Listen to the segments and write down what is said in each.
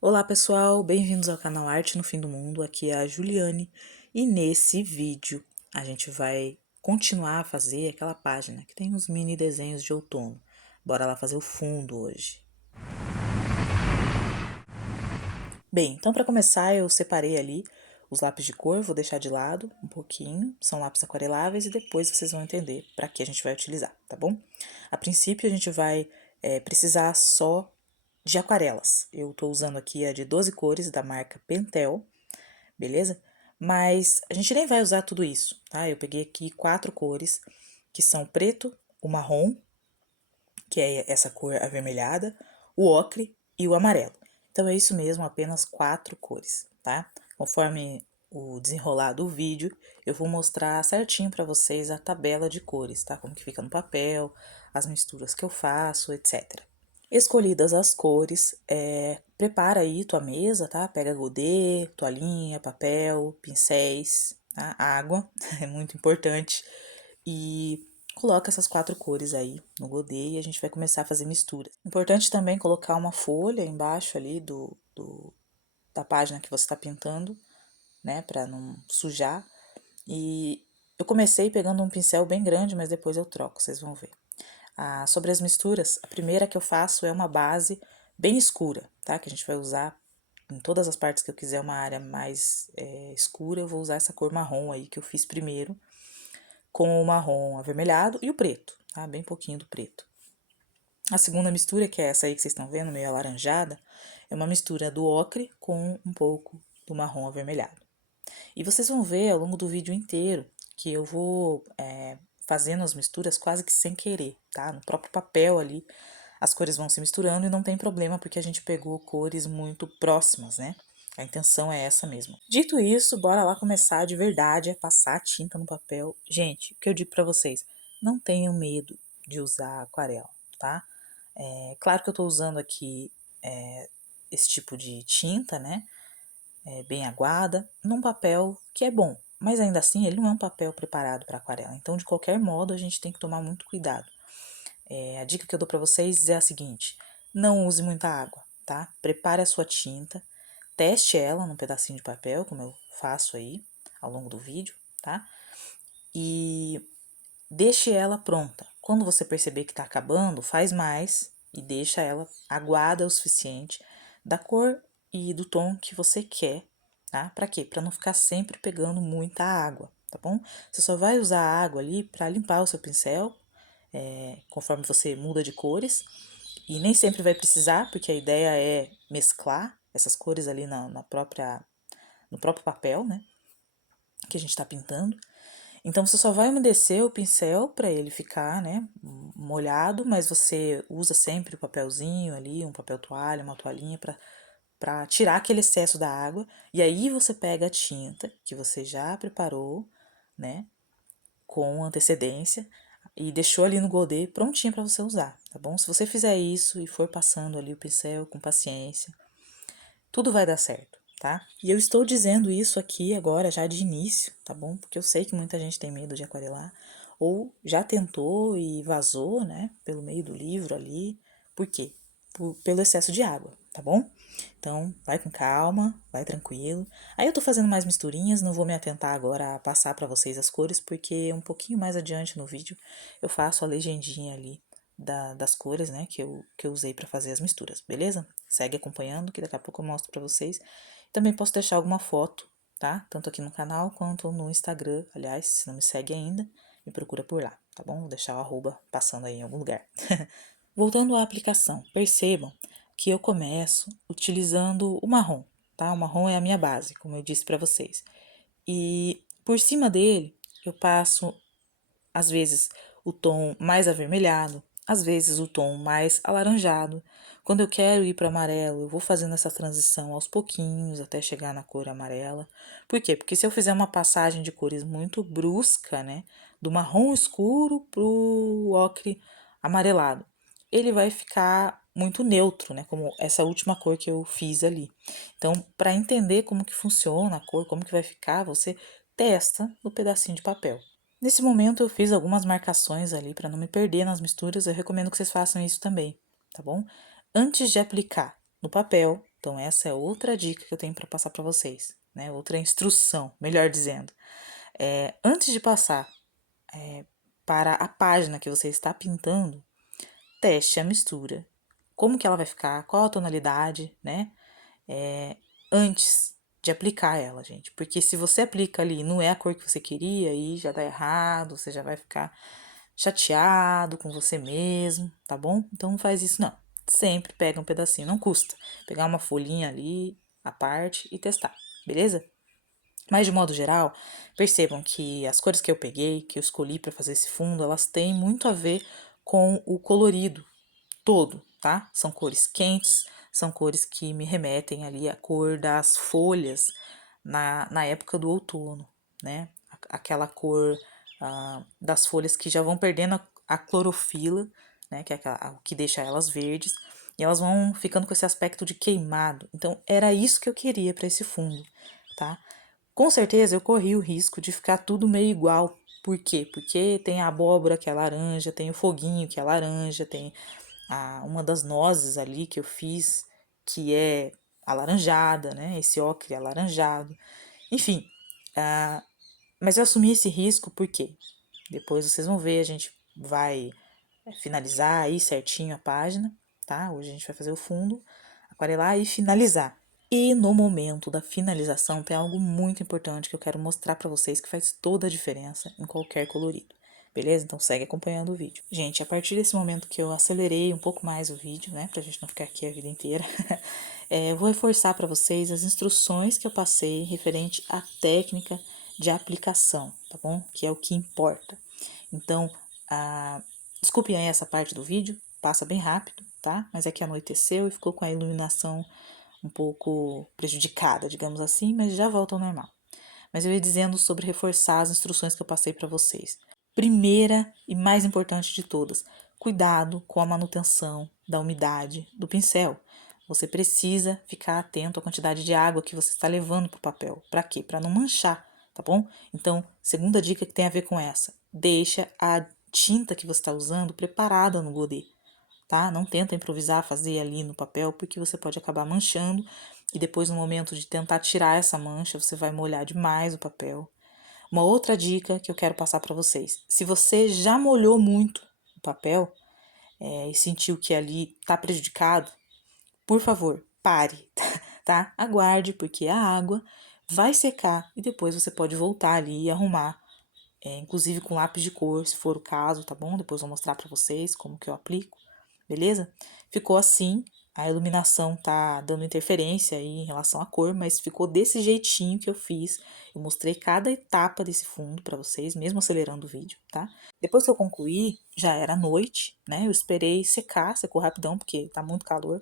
Olá pessoal, bem-vindos ao canal Arte no Fim do Mundo, aqui é a Juliane e nesse vídeo a gente vai continuar a fazer aquela página que tem os mini desenhos de outono. Bora lá fazer o fundo hoje. Bem, então para começar eu separei ali os lápis de cor, vou deixar de lado um pouquinho, são lápis aquareláveis e depois vocês vão entender para que a gente vai utilizar, tá bom? A princípio a gente vai precisar só de aquarelas. Eu tô usando aqui a de 12 cores da marca Pentel, beleza? Mas a gente nem vai usar tudo isso, tá? Eu peguei aqui 4 cores, que são o preto, o marrom, que é essa cor avermelhada, o ocre e o amarelo. Então é isso mesmo, apenas 4 cores, tá? Conforme o desenrolar do vídeo, eu vou mostrar certinho para vocês a tabela de cores, tá? Como que fica no papel, as misturas que eu faço, etc. Escolhidas as cores, prepara aí tua mesa, tá? Pega godê, toalhinha, papel, pincéis, tá? Água, é muito importante. E coloca essas 4 cores aí no godê e a gente vai começar a fazer mistura. Importante também colocar uma folha embaixo ali da página que você está pintando, né? Pra não sujar. E eu comecei pegando um pincel bem grande, mas depois eu troco, vocês vão ver. Sobre as misturas, a primeira que eu faço é uma base bem escura, tá? Que a gente vai usar em todas as partes que eu quiser uma área mais escura, eu vou usar essa cor marrom aí que eu fiz primeiro, com o marrom avermelhado e o preto, tá? Bem pouquinho do preto. A segunda mistura, que é essa aí que vocês estão vendo, meio alaranjada, é uma mistura do ocre com um pouco do marrom avermelhado. E vocês vão ver ao longo do vídeo inteiro que eu vou fazendo as misturas quase que sem querer, tá? No próprio papel ali, as cores vão se misturando e não tem problema porque a gente pegou cores muito próximas, né? A intenção é essa mesmo. Dito isso, bora lá começar de verdade a passar a tinta no papel. Gente, o que eu digo pra vocês, não tenham medo de usar aquarela, tá? Claro que eu tô usando aqui esse tipo de tinta, né? Bem aguada, num papel que é bom, mas ainda assim ele não é um papel preparado para aquarela. Então, de qualquer modo, a gente tem que tomar muito cuidado. A dica que eu dou para vocês é a seguinte: não use muita água, tá? Prepare a sua tinta, teste ela num pedacinho de papel, como eu faço aí ao longo do vídeo, tá? E deixe ela pronta. Quando você perceber que tá acabando, faz mais e deixa ela aguada o suficiente da cor e do tom que você quer, tá? Pra quê? Pra não ficar sempre pegando muita água, tá bom? Você só vai usar a água ali pra limpar o seu pincel, conforme você muda de cores, e nem sempre vai precisar, porque a ideia é mesclar essas cores ali no próprio papel, né? Que a gente tá pintando. Então você só vai umedecer o pincel para ele ficar, né, molhado, mas você usa sempre o papelzinho ali, um papel toalha, uma toalhinha para tirar aquele excesso da água. E aí você pega a tinta que você já preparou, né, com antecedência e deixou ali no godê prontinha para você usar, tá bom? Se você fizer isso e for passando ali o pincel com paciência, tudo vai dar certo, tá? E eu estou dizendo isso aqui agora já de início, tá bom? Porque eu sei que muita gente tem medo de aquarelar, ou já tentou e vazou, né, pelo meio do livro ali. Por quê? Pelo excesso de água, tá bom? Então, vai com calma, vai tranquilo. Aí eu tô fazendo mais misturinhas, não vou me atentar agora a passar pra vocês as cores, porque um pouquinho mais adiante no vídeo eu faço a legendinha ali das cores, né, que eu usei para fazer as misturas, beleza? Segue acompanhando que daqui a pouco eu mostro para vocês. Também posso deixar alguma foto, tá? Tanto aqui no canal quanto no Instagram. Aliás, se não me segue ainda, me procura por lá, tá bom? Vou deixar o arroba passando aí em algum lugar. Voltando à aplicação, percebam que eu começo utilizando o marrom, tá? O marrom é a minha base, como eu disse para vocês. E por cima dele, eu passo às vezes o tom mais avermelhado, às vezes o tom mais alaranjado. Quando eu quero ir para amarelo, eu vou fazendo essa transição aos pouquinhos até chegar na cor amarela. Por quê? Porque se eu fizer uma passagem de cores muito brusca, né, do marrom escuro pro ocre amarelado, ele vai ficar muito neutro, né, como essa última cor que eu fiz ali. Então, para entender como que funciona a cor, como que vai ficar, você testa no pedacinho de papel. Nesse momento eu fiz algumas marcações ali para não me perder nas misturas, eu recomendo que vocês façam isso também, tá bom? Antes de aplicar no papel, Então, essa é outra dica que eu tenho para passar para vocês, né? Outra instrução, melhor dizendo. Antes de passar para a página que você está pintando, teste a mistura. Como que ela vai ficar, qual a tonalidade, né? Antes de aplicar ela, gente. Porque se você aplica ali e não é a cor que você queria, aí já dá errado, você já vai ficar chateado com você mesmo, tá bom? Então não faz isso não. Sempre pega um pedacinho, não custa. Pegar uma folhinha ali, à parte e testar, beleza? Mas de modo geral, percebam que as cores que eu peguei, que eu escolhi para fazer esse fundo, elas têm muito a ver com o colorido todo, tá? São cores quentes, são cores que me remetem ali à cor das folhas na época do outono, né? Aquela cor das folhas que já vão perdendo a clorofila, né? Que é o que deixa elas verdes, e elas vão ficando com esse aspecto de queimado. Então, era isso que eu queria para esse fundo, tá? Com certeza eu corri o risco de ficar tudo meio igual. Por quê? Porque tem a abóbora que é laranja, tem o foguinho que é laranja, tem uma das nozes ali que eu fiz que é alaranjada, né? Esse ocre é alaranjado. Enfim, mas eu assumi esse risco porque depois vocês vão ver, a gente vai finalizar aí certinho a página, tá? Hoje a gente vai fazer o fundo, aquarelar e finalizar. E no momento da finalização tem algo muito importante que eu quero mostrar para vocês que faz toda a diferença em qualquer colorido. Beleza? Então segue acompanhando o vídeo. Gente, a partir desse momento que eu acelerei um pouco mais o vídeo, né, pra gente não ficar aqui a vida inteira, eu vou reforçar para vocês as instruções que eu passei referente à técnica de aplicação, tá bom? Que é o que importa. Então, desculpem aí essa parte do vídeo, passa bem rápido, tá? Mas é que anoiteceu e ficou com a iluminação um pouco prejudicada, digamos assim, mas já volta ao normal. Mas eu ia dizendo sobre reforçar as instruções que eu passei para vocês. Primeira e mais importante de todas, cuidado com a manutenção da umidade do pincel. Você precisa ficar atento à quantidade de água que você está levando para o papel. Para quê? Para não manchar, tá bom? Então, segunda dica que tem a ver com essa: deixa a tinta que você está usando preparada no godê, tá? Não tenta improvisar, fazer ali no papel, porque você pode acabar manchando e depois no momento de tentar tirar essa mancha, você vai molhar demais o papel. Uma outra dica que eu quero passar para vocês: se você já molhou muito o papel e sentiu que ali está prejudicado, por favor, pare, tá? Aguarde, porque a água vai secar e depois você pode voltar ali e arrumar, inclusive com lápis de cor, se for o caso, tá bom? Depois eu vou mostrar para vocês como que eu aplico, beleza? Ficou assim, a iluminação tá dando interferência aí em relação à cor, mas ficou desse jeitinho que eu fiz. Eu mostrei cada etapa desse fundo para vocês, mesmo acelerando o vídeo, tá? Depois que eu concluí, já era noite, né? Eu esperei secar, secou rapidão, porque tá muito calor.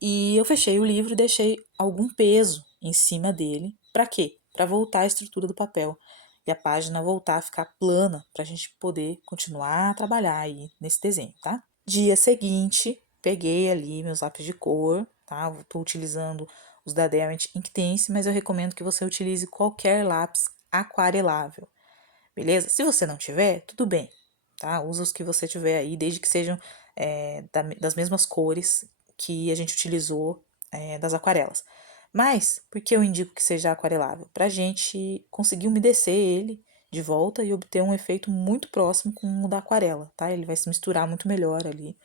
E eu fechei o livro e deixei algum peso em cima dele. Para quê? Para voltar a estrutura do papel e a página voltar a ficar plana para a gente poder continuar a trabalhar aí nesse desenho, tá? Dia seguinte, peguei ali meus lápis de cor, tá? Estou utilizando os da Derwent Inktense, mas eu recomendo que você utilize qualquer lápis aquarelável, beleza? Se você não tiver, tudo bem, tá? Usa os que você tiver aí, desde que sejam das mesmas cores que a gente utilizou das aquarelas. Mas, por que eu indico que seja aquarelável? Pra gente conseguir umedecer ele de volta e obter um efeito muito próximo com o da aquarela, tá? Ele vai se misturar muito melhor ali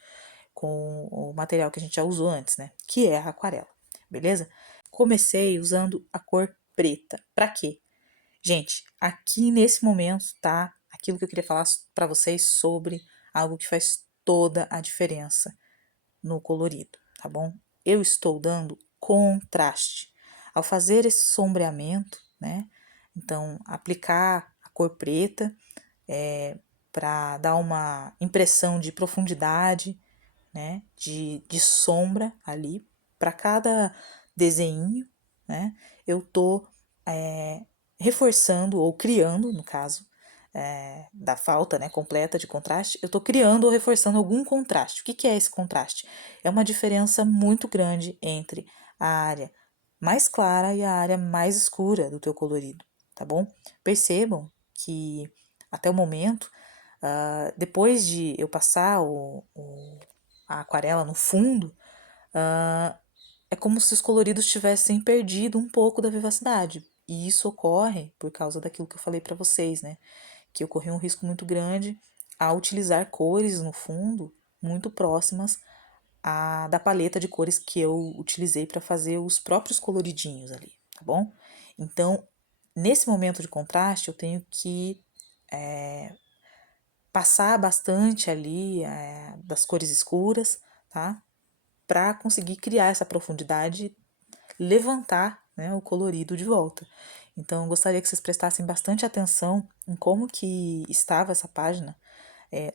com o material que a gente já usou antes, né? Que é a aquarela, beleza? Comecei usando a cor preta. Pra quê? Gente, aqui nesse momento tá aquilo que eu queria falar para vocês sobre algo que faz toda a diferença no colorido, tá bom? Eu estou dando contraste. Ao fazer esse sombreamento, né? Então, aplicar a cor preta para dar uma impressão de profundidade, né? De sombra ali para cada desenho, né? Eu tô reforçando ou criando, no caso, da falta, né, completa de contraste, eu estou criando ou reforçando algum contraste. O que é esse contraste? É uma diferença muito grande entre a área mais clara e a área mais escura do teu colorido, tá bom? Percebam que até o momento, depois de eu passar a aquarela no fundo, é como se os coloridos tivessem perdido um pouco da vivacidade. E isso ocorre por causa daquilo que eu falei para vocês, né? Que ocorreu um risco muito grande ao utilizar cores no fundo muito próximas da paleta de cores que eu utilizei para fazer os próprios coloridinhos ali, tá bom? Então, nesse momento de contraste, eu tenho que passar bastante ali das cores escuras, tá? Para conseguir criar essa profundidade, levantar, né, o colorido de volta. Então, eu gostaria que vocês prestassem bastante atenção em como que estava essa página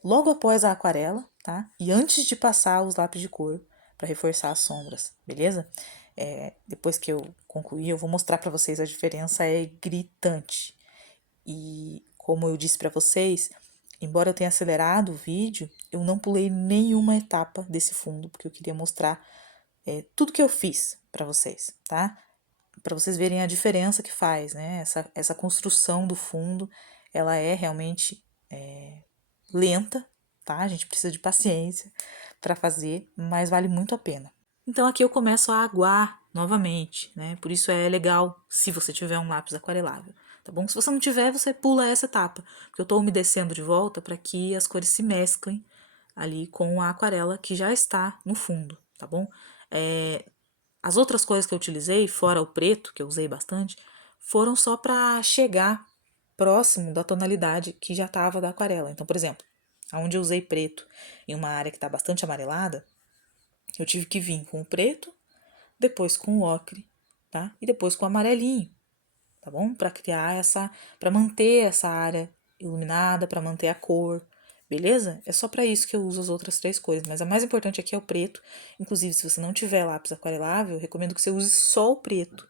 logo após a aquarela, tá? E antes de passar os lápis de cor para reforçar as sombras, beleza? Depois que eu concluir, eu vou mostrar para vocês a diferença é gritante. E como eu disse para vocês, embora eu tenha acelerado o vídeo, eu não pulei nenhuma etapa desse fundo, porque eu queria mostrar tudo que eu fiz para vocês, tá? Para vocês verem a diferença que faz, né? Essa construção do fundo, ela é realmente lenta, tá? A gente precisa de paciência para fazer, mas vale muito a pena. Então aqui eu começo a aguar novamente, né? Por isso é legal se você tiver um lápis aquarelável, tá bom? Se você não tiver, você pula essa etapa, porque eu estou umedecendo de volta para que as cores se mesclem ali com a aquarela que já está no fundo, tá bom? As outras cores que eu utilizei, fora o preto, que eu usei bastante, foram só para chegar próximo da tonalidade que já estava da aquarela. Então, por exemplo, onde eu usei preto em uma área que está bastante amarelada, eu tive que vir com o preto, depois com o ocre, tá? E depois com o amarelinho, tá bom? Para criar para manter essa área iluminada, para manter a cor, beleza? É só para isso que eu uso as outras três cores, mas a mais importante aqui é o preto. Inclusive, se você não tiver lápis aquarelável, eu recomendo que você use só o preto,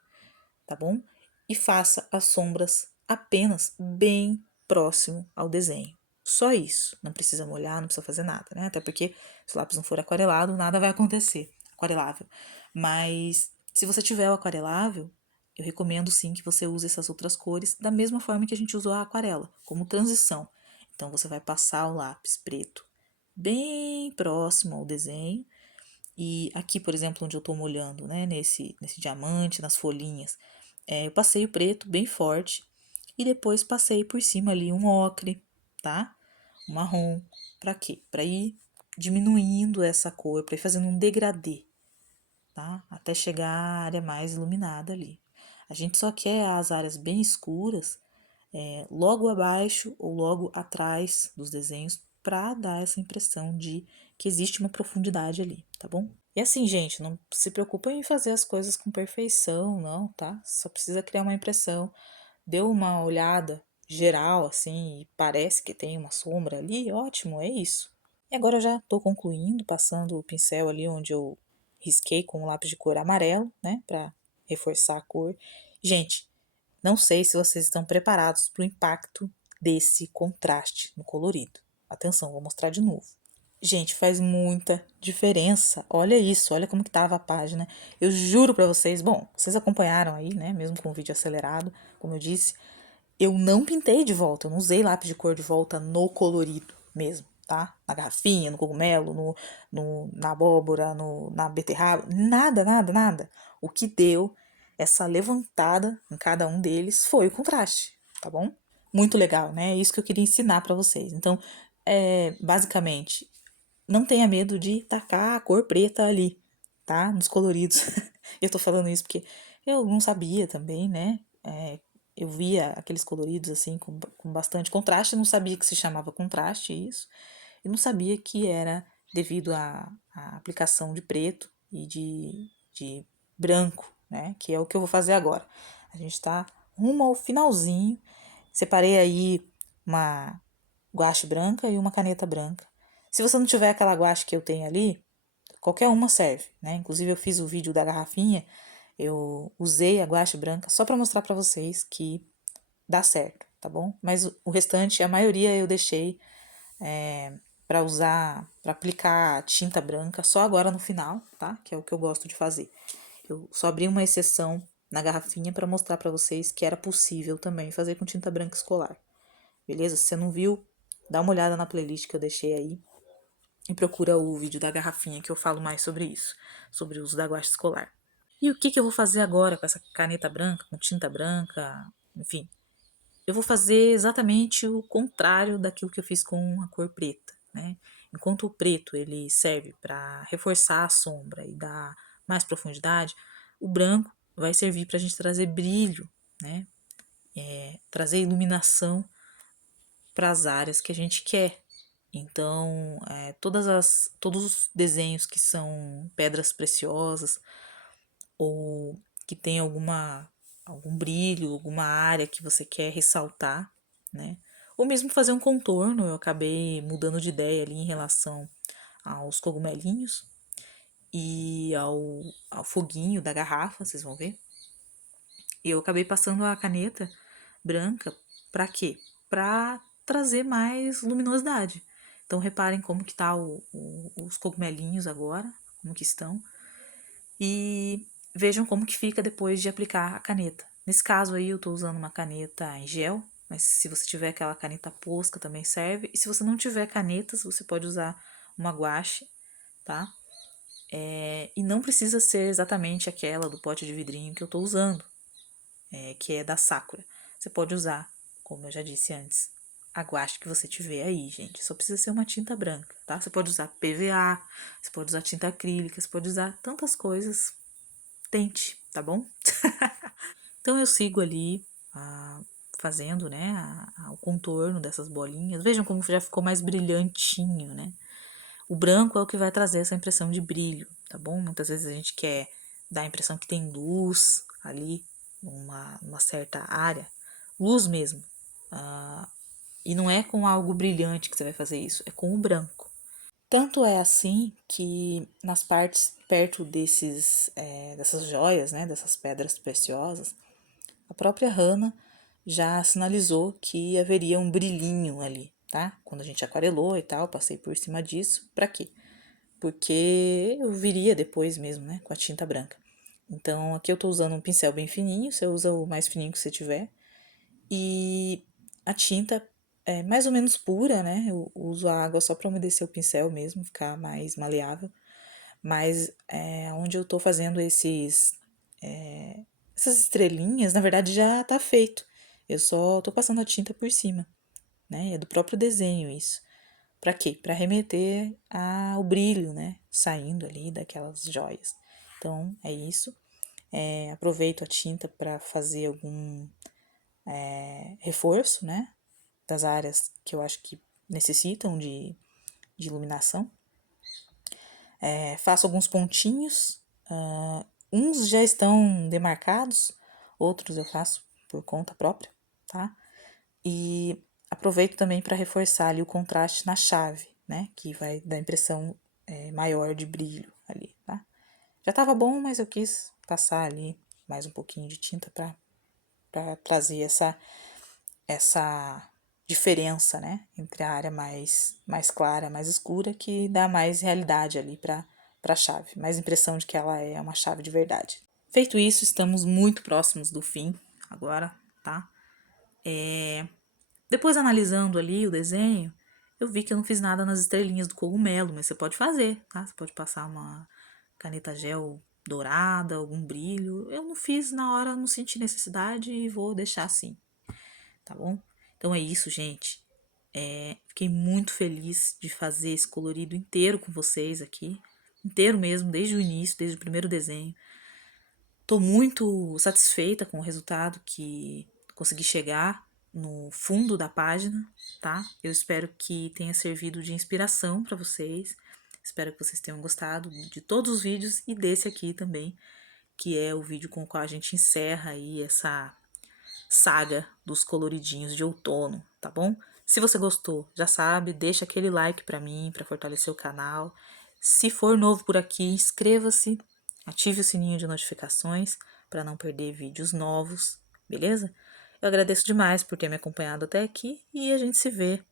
tá bom? E faça as sombras apenas bem próximo ao desenho. Só isso. Não precisa molhar, não precisa fazer nada, né? Até porque se o lápis não for aquarelado, nada vai acontecer. Aquarelável. Mas se você tiver o aquarelável, eu recomendo sim que você use essas outras cores da mesma forma que a gente usou a aquarela, como transição. Então você vai passar o lápis preto bem próximo ao desenho. E aqui, por exemplo, onde eu estou molhando, né, nesse diamante, nas folhinhas, eu passei o preto bem forte e depois passei por cima ali um ocre, tá? Um marrom. Para quê? Para ir diminuindo essa cor, para ir fazendo um degradê, tá? Até chegar à área mais iluminada ali. A gente só quer as áreas bem escuras logo abaixo ou logo atrás dos desenhos para dar essa impressão de que existe uma profundidade ali, tá bom? E assim, gente, não se preocupem em fazer as coisas com perfeição, não, tá? Só precisa criar uma impressão. Deu uma olhada geral, assim, e parece que tem uma sombra ali, ótimo, é isso. E agora eu já tô concluindo, passando o pincel ali onde eu risquei com o lápis de cor amarelo, né, para reforçar a cor. Gente, não sei se vocês estão preparados para o impacto desse contraste no colorido. Atenção, vou mostrar de novo. Gente, faz muita diferença. Olha isso, olha como que tava a página. Eu juro para vocês, bom, vocês acompanharam aí, né, mesmo com o vídeo acelerado, como eu disse, eu não pintei de volta, eu não usei lápis de cor de volta no colorido mesmo, tá? Na garrafinha, no cogumelo, na abóbora, na beterraba, nada, nada, nada. O que deu essa levantada em cada um deles foi o contraste, tá bom? Muito legal, né? É isso que eu queria ensinar para vocês. Então, basicamente, não tenha medo de tacar a cor preta ali, tá? Nos coloridos. Eu tô falando isso porque eu não sabia também, né? Eu via aqueles coloridos assim com bastante contraste, não sabia que se chamava contraste isso, e não sabia que era devido à aplicação de preto e de branco, né? Que é o que eu vou fazer agora. A gente tá rumo ao finalzinho. Separei aí uma guache branca e uma caneta branca. Se você não tiver aquela guache que eu tenho ali, qualquer uma serve, né? Inclusive eu fiz o vídeo da garrafinha, eu usei a guache branca só para mostrar para vocês que dá certo, tá bom? Mas o restante, a maioria eu deixei para usar, para aplicar tinta branca só agora no final, tá? Que é o que eu gosto de fazer. Eu só abri uma exceção na garrafinha para mostrar para vocês que era possível também fazer com tinta branca escolar. Beleza? Se você não viu, dá uma olhada na playlist que eu deixei aí e procura o vídeo da garrafinha que eu falo mais sobre isso, sobre o uso da guache escolar. E o que que eu vou fazer agora com essa caneta branca, com tinta branca, enfim? Eu vou fazer exatamente o contrário daquilo que eu fiz com a cor preta, né? Enquanto o preto ele serve para reforçar a sombra e dar mais profundidade, o branco vai servir para a gente trazer brilho, né? Trazer iluminação para as áreas que a gente quer. Então, todos os desenhos que são pedras preciosas ou que tem algum brilho, alguma área que você quer ressaltar, né? Ou mesmo fazer um contorno, eu acabei mudando de ideia ali em relação aos cogumelinhos e ao foguinho da garrafa, vocês vão ver. E eu acabei passando a caneta branca para quê? Para trazer mais luminosidade. Então reparem como que tá os cogumelinhos agora, como que estão. E vejam como que fica depois de aplicar a caneta. Nesse caso aí eu estou usando uma caneta em gel, mas se você tiver aquela caneta posca também serve. E se você não tiver canetas, você pode usar uma guache, tá? E não precisa ser exatamente aquela do pote de vidrinho que eu estou usando, que é da Sakura. Você pode usar, como eu já disse antes, a guache que você tiver aí, gente. Só precisa ser uma tinta branca, tá? Você pode usar PVA, você pode usar tinta acrílica, você pode usar tantas coisas. Tente, tá bom? Então eu sigo ali fazendo, né, o contorno dessas bolinhas. Vejam como já ficou mais brilhantinho, né? O branco é o que vai trazer essa impressão de brilho, tá bom? Muitas vezes a gente quer dar a impressão que tem luz ali, numa certa área, luz mesmo. E não é com algo brilhante que você vai fazer isso, é com o branco. Tanto é assim que nas partes perto dessas joias, né, dessas pedras preciosas, a própria Hannah já sinalizou que haveria um brilhinho ali, tá? Quando a gente aquarelou e tal, passei por cima disso. Pra quê? Porque eu viria depois mesmo, né, com a tinta branca. Então aqui eu tô usando um pincel bem fininho, você usa o mais fininho que você tiver. E a tinta é mais ou menos pura, né? Eu uso a água só para umedecer o pincel mesmo, ficar mais maleável. Mas onde eu tô fazendo essas estrelinhas, na verdade já tá feito. Eu só tô passando a tinta por cima, né? É do próprio desenho isso. Para quê? Para remeter ao brilho, né? Saindo ali daquelas joias. Então é isso. Aproveito a tinta para fazer algum reforço, né? Das áreas que eu acho que necessitam de iluminação. Faço alguns pontinhos, uns já estão demarcados, outros eu faço por conta própria, tá? E aproveito também para reforçar ali o contraste na chave, né? Que vai dar impressão maior de brilho ali, tá? Já tava bom, mas eu quis passar ali mais um pouquinho de tinta para trazer essa diferença, né, entre a área mais clara, mais escura, que dá mais realidade ali para a chave, mais impressão de que ela é uma chave de verdade. Feito isso, estamos muito próximos do fim agora, tá? Depois analisando ali o desenho, eu vi que eu não fiz nada nas estrelinhas do cogumelo, mas você pode fazer, tá? Você pode passar uma caneta gel dourada, algum brilho. Eu não fiz na hora, não senti necessidade e vou deixar assim, tá bom? Então é isso, gente. Fiquei muito feliz de fazer esse colorido inteiro com vocês aqui. Inteiro mesmo, desde o início, desde o primeiro desenho. Tô muito satisfeita com o resultado que consegui chegar no fundo da página, tá? Eu espero que tenha servido de inspiração para vocês. Espero que vocês tenham gostado de todos os vídeos e desse aqui também, que é o vídeo com o qual a gente encerra aí essa saga dos coloridinhos de outono, tá bom? Se você gostou, já sabe, deixa aquele like pra mim, pra fortalecer o canal. Se for novo por aqui, inscreva-se, ative o sininho de notificações para não perder vídeos novos, beleza? Eu agradeço demais por ter me acompanhado até aqui e a gente se vê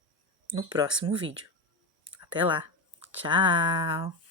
no próximo vídeo. Até lá. Tchau!